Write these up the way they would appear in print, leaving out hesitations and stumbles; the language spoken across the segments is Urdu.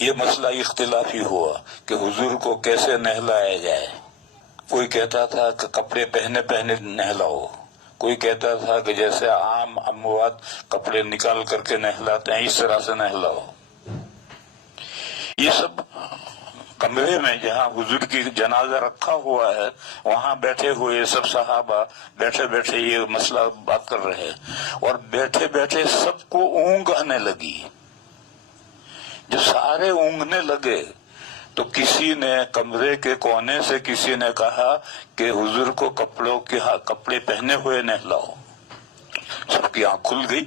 یہ مسئلہ اختلافی ہوا کہ حضور کو کیسے نہلایا جائے۔ کوئی کہتا تھا کہ کپڑے پہنے پہنے نہلاؤ، کوئی کہتا تھا کہ جیسے عام اموات کپڑے نکال کر کے نہلاتے ہیں اس طرح سے نہلاؤ۔ یہ سب کمرے میں جہاں حضور کی جنازہ رکھا ہوا ہے وہاں بیٹھے ہوئے سب صحابہ بیٹھے بیٹھے یہ مسئلہ بات کر رہے، اور بیٹھے بیٹھے سب کو اونگ آنے لگی۔ جب سارے اونگنے لگے تو کسی نے کمرے کے کونے سے کسی نے کہا کہ حضور کو کپڑے پہنے ہوئے نہلاؤ۔ سب کی آنکھ کھل گئی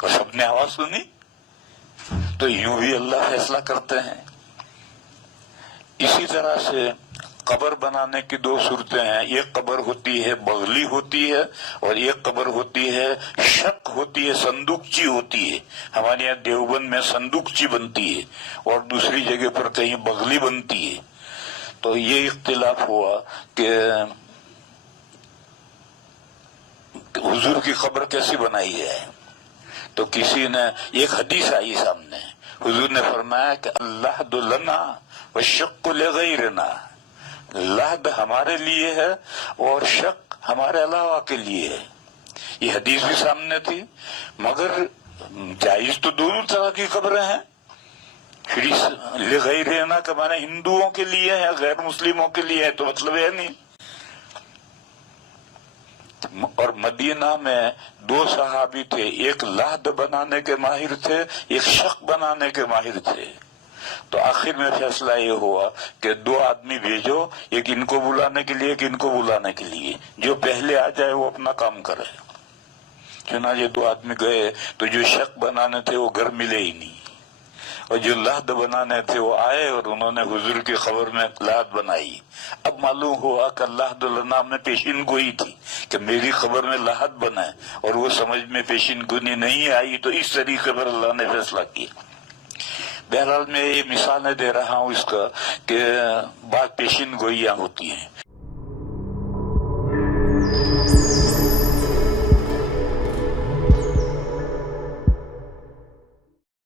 اور سب نے آواز سنی۔ تو یوں بھی اللہ فیصلہ کرتے ہیں۔ اسی طرح سے قبر بنانے کی دو صورتیں ہیں، ایک قبر ہوتی ہے بغلی ہوتی ہے اور ایک قبر ہوتی ہے شق ہوتی ہے، صندوقچی ہوتی ہے۔ ہمارے یہاں دیوبند میں صندوقچی بنتی ہے اور دوسری جگہ پر کہیں بغلی بنتی ہے۔ تو یہ اختلاف ہوا کہ حضور کی قبر کیسی بنائی ہے۔ تو کسی نے ایک حدیث آئی سامنے، حضور نے فرمایا کہ اللحد لنا والشق لغیرنا، لحد ہمارے لیے ہے اور شق ہمارے علاوہ کے لیے ہے۔ یہ حدیث بھی سامنے تھی، مگر جائز تو دونوں طرح کی قبریں ہیں۔ پھر لغیرنا کا معنی ہندوؤں کے لیے ہے، غیر مسلموں کے لیے ہے، تو مطلب ہے نہیں۔ اور مدینہ میں دو صحابی تھے، ایک لحد بنانے کے ماہر تھے، ایک شق بنانے کے ماہر تھے۔ تو آخر میں فیصلہ یہ ہوا کہ دو آدمی بھیجو، ایک ان کو بلانے کے لیے ایک ان کو بلانے کے لیے، جو پہلے آ جائے وہ اپنا کام کرے۔ چنانچہ دو آدمی گئے تو جو شق بنانے تھے وہ گھر ملے ہی نہیں، اور جو لحد بنانے تھے وہ آئے اور انہوں نے حضور کی قبر میں لحد بنائی۔ اب معلوم ہوا کہ لحد لنا میں پیشین گوئی تھی کہ میری قبر میں لحد بنا ہے، اور وہ سمجھ میں پیشین گوئی نہیں آئی، تو اس طریقے پر اللہ نے فیصلہ کیا۔ بہرحال میں یہ مثالیں دے رہا ہوں اس کا کہ بعض پیشین گوئیاں ہوتی ہیں۔